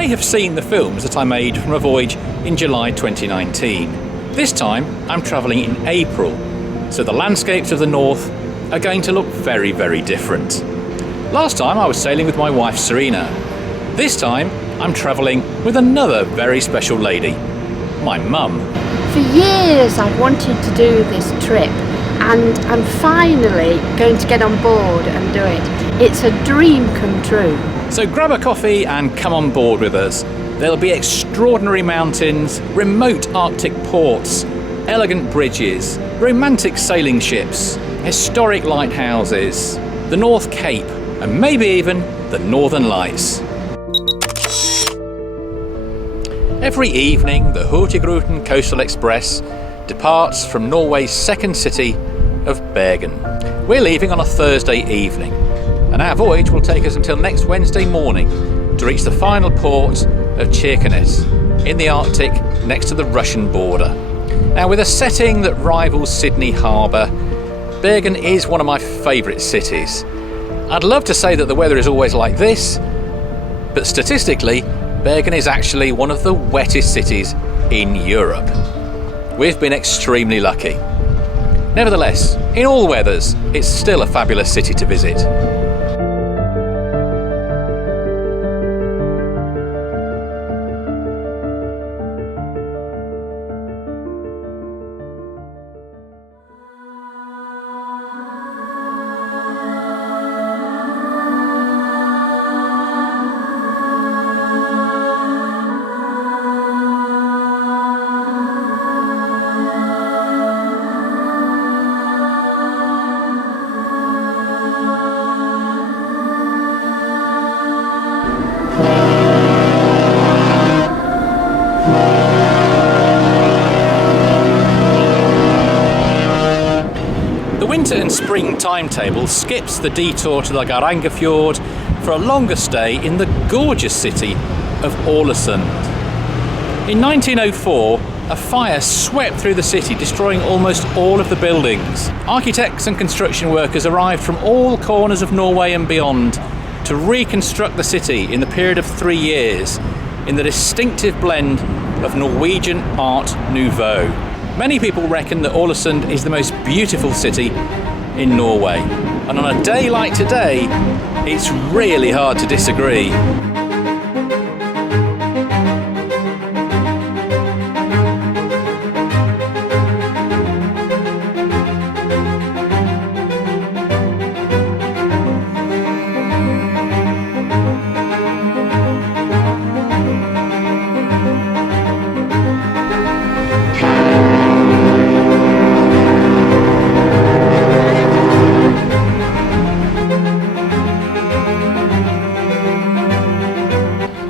may have seen the films that I made from a voyage in July 2019. This time I'm travelling in April, so the landscapes of the north are going to look very, very different. Last time I was sailing with my wife Serena. This time I'm travelling with another very special lady, my mum. For years I've wanted to do this trip, and I'm finally going to get on board and do it. It's a dream come true. So grab a coffee and come on board with us. There'll be extraordinary mountains, remote Arctic ports, elegant bridges, romantic sailing ships, historic lighthouses, the North Cape, and maybe even the Northern Lights. Every evening, the Hurtigruten Coastal Express departs from Norway's second city of Bergen. We're leaving on a Thursday evening, and our voyage will take us until next Wednesday morning to reach the final port of Kirkenes in the Arctic next to the Russian border. Now, with a setting that rivals Sydney Harbour, Bergen is one of my favourite cities. I'd love to say that the weather is always like this, but statistically, Bergen is actually one of the wettest cities in Europe. We've been extremely lucky. Nevertheless, in all weathers, it's still a fabulous city to visit. Winter and spring timetable skips the detour to the Geiranger Fjord for a longer stay in the gorgeous city of Ålesund. In 1904, a fire swept through the city, destroying almost all of the buildings. Architects and construction workers arrived from all corners of Norway and beyond to reconstruct the city in the period of 3 years in the distinctive blend of Norwegian Art Nouveau. Many people reckon that Ålesund is the most beautiful city in Norway, and on a day like today, it's really hard to disagree.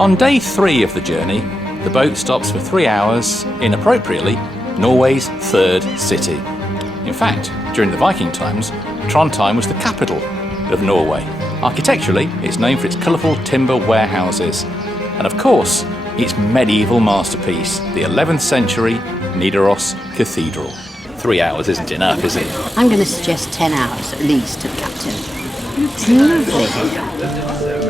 On day 3 of the journey, the boat stops for 3 hours in, appropriately, Norway's third city. In fact, during the Viking times, Trondheim was the capital of Norway. Architecturally, it's known for its colourful timber warehouses, and of course, its medieval masterpiece, the 11th century Nidaros Cathedral. 3 hours isn't enough, is it? I'm going to suggest 10 hours at least, Captain. It's lovely.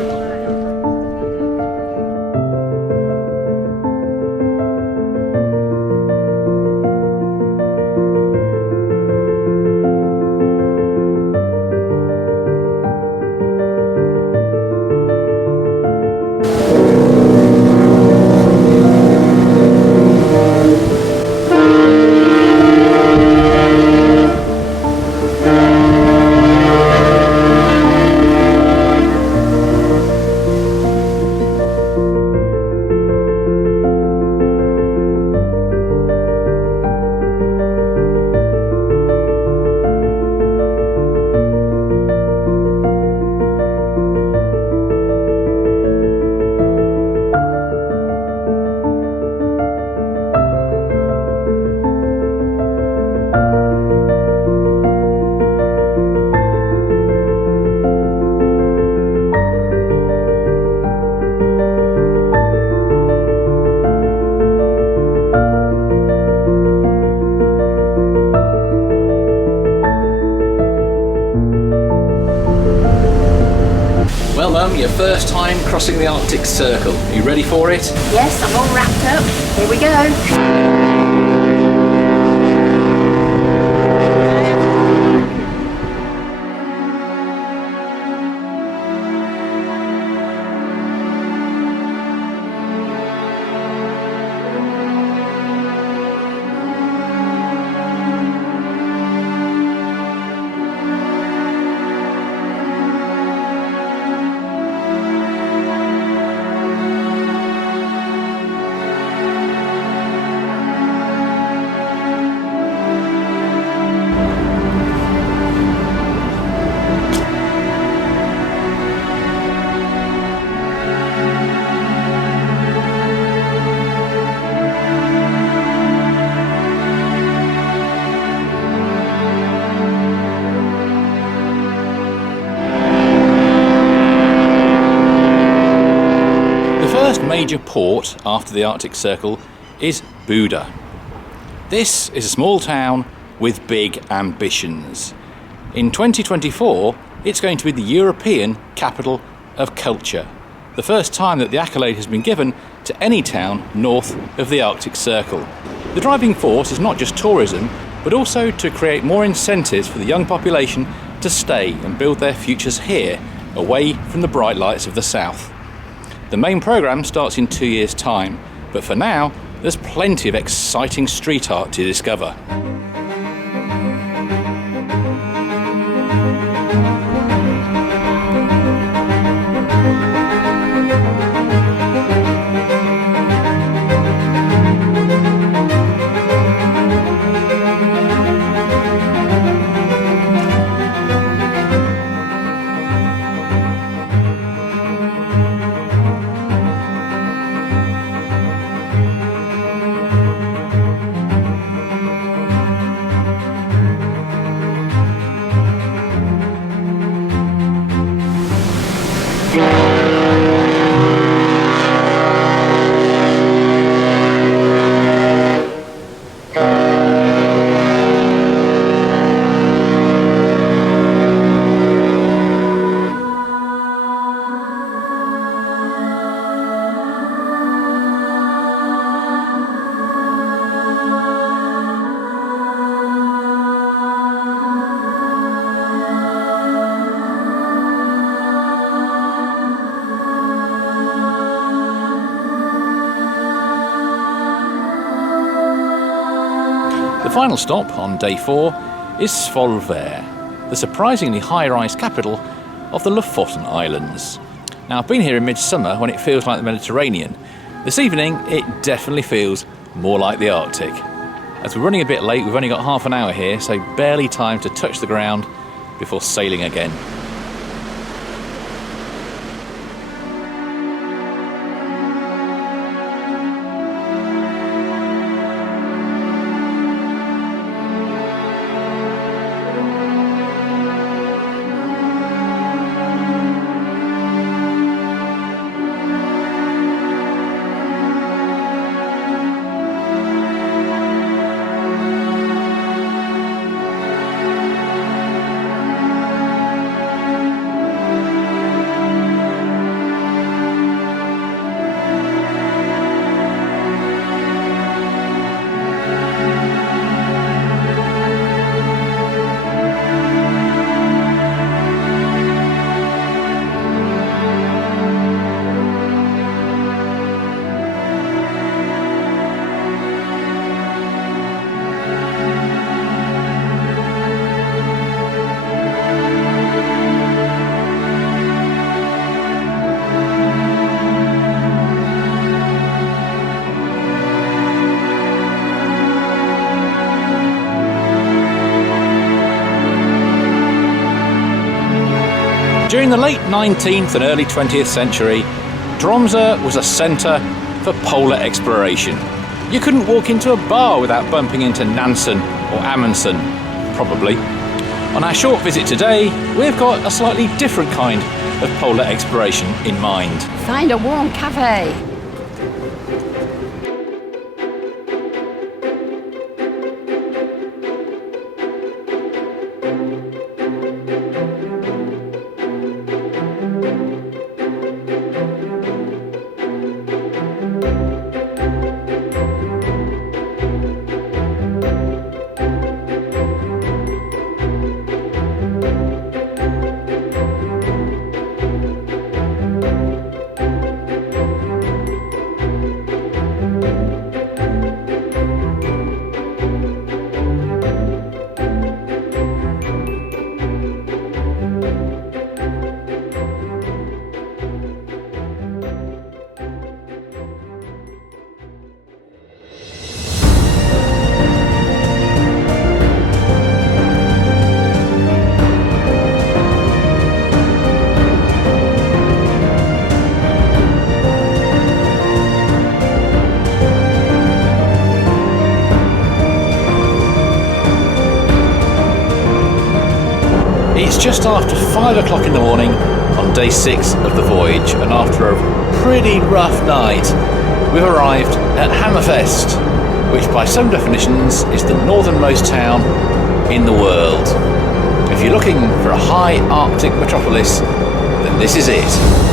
Well, Mum, your first time crossing the Arctic Circle. Are you ready for it? Yes, I'm all wrapped up. Here we go. Major port after the Arctic Circle is Bodø. This is a small town with big ambitions. In 2024, it's going to be the European capital of culture, the first time that the accolade has been given to any town north of the Arctic Circle. The driving force is not just tourism, but also to create more incentives for the young population to stay and build their futures here, away from the bright lights of the south. The main programme starts in 2 years' time, but for now, there's plenty of exciting street art to discover. The final stop on day 4 is Svolvær, the surprisingly high-rise capital of the Lofoten Islands. Now, I've been here in midsummer when it feels like the Mediterranean. This evening, it definitely feels more like the Arctic. As we're running a bit late, we've only got half an hour here, so barely time to touch the ground before sailing again. During the late 19th and early 20th century, Tromsø was a centre for polar exploration. You couldn't walk into a bar without bumping into Nansen or Amundsen, probably. On our short visit today, we've got a slightly different kind of polar exploration in mind. Find a warm cafe. just after 5 o'clock in the morning on day 6 of the voyage, and after a pretty rough night, we've arrived at Hammerfest, which by some definitions is the northernmost town in the world. If you're looking for a high Arctic metropolis, then this is it.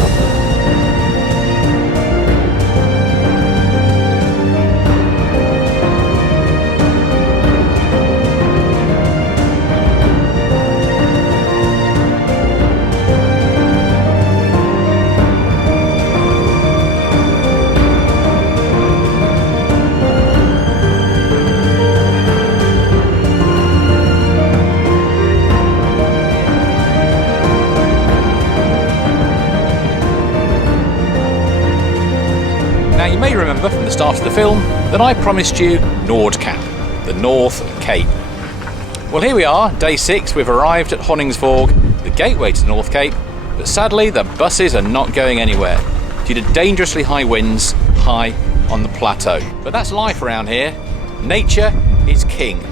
You may remember from the start of the film that I promised you Nordkap, the North Cape. Well, here we are, day 6, we've arrived at Honningsvåg, the gateway to the North Cape, but sadly the buses are not going anywhere due to dangerously high winds high on the plateau. But that's life around here. Nature is king,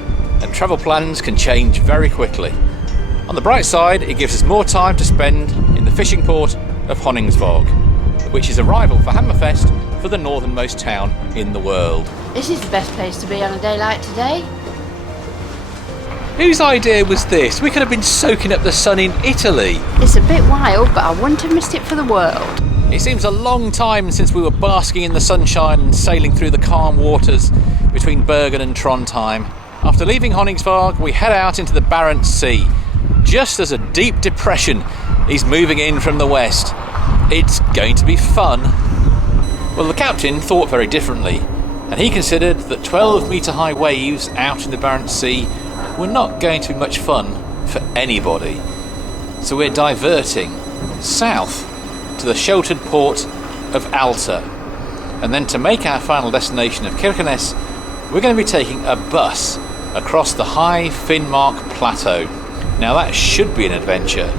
and travel plans can change very quickly. On the bright side, it gives us more time to spend in the fishing port of Honningsvåg, which is a rival for Hammerfest for the northernmost town in the world. This is the best place to be on a day like today. Whose idea was this? We could have been soaking up the sun in Italy. It's a bit wild, but I wouldn't have missed it for the world. It seems a long time since we were basking in the sunshine and sailing through the calm waters between Bergen and Trondheim. After leaving Honningsvåg, we head out into the Barents Sea, just as a deep depression is moving in from the west. It's going to be fun. Well, the captain thought very differently, and he considered that 12-metre high waves out in the Barents Sea were not going to be much fun for anybody. So we're diverting south to the sheltered port of Alta, and then to make our final destination of Kirkenes, we're going to be taking a bus across the high Finnmark plateau. Now that should be an adventure.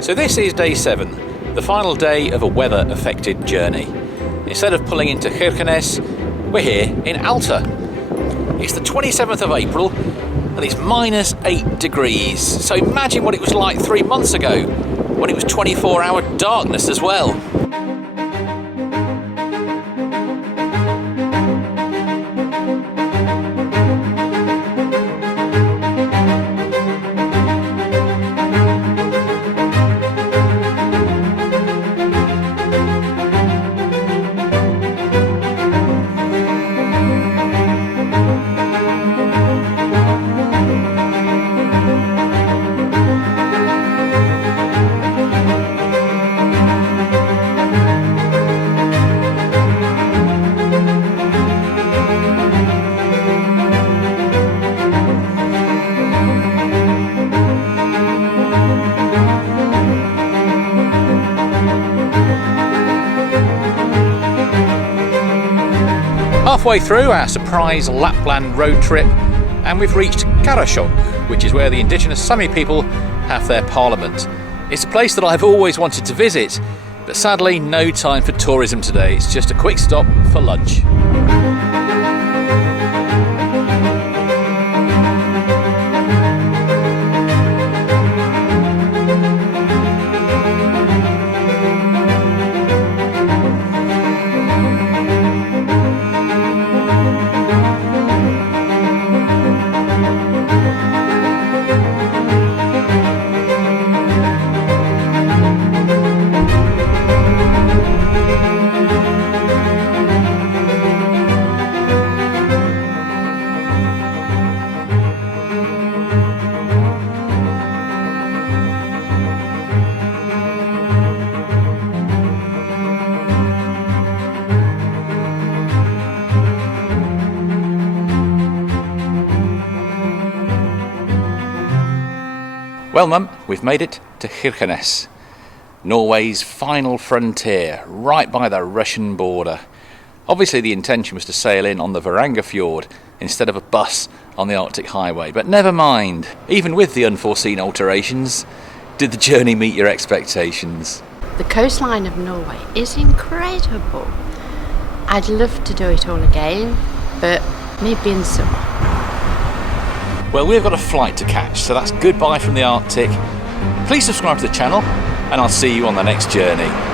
So this is day 7, the final day of a weather-affected journey. Instead of pulling into Kirkenes, we're here in Alta. It's the 27th of April and it's -8 degrees. So imagine what it was like 3 months ago when it was 24-hour darkness as well. Halfway through our surprise Lapland road trip, and we've reached Karasjok, which is where the indigenous Sami people have their parliament. It's a place that I've always wanted to visit, but sadly no time for tourism today. It's just a quick stop for lunch. Well, Mum, we've made it to Kirkenes, Norway's final frontier, right by the Russian border. Obviously the intention was to sail in on the Varanga Fjord instead of a bus on the Arctic Highway, but never mind. Even with the unforeseen alterations, did the journey meet your expectations? The coastline of Norway is incredible. I'd love to do it all again, but maybe in summer. Well, we've got a flight to catch, so that's goodbye from the Arctic. Please subscribe to the channel, and I'll see you on the next journey.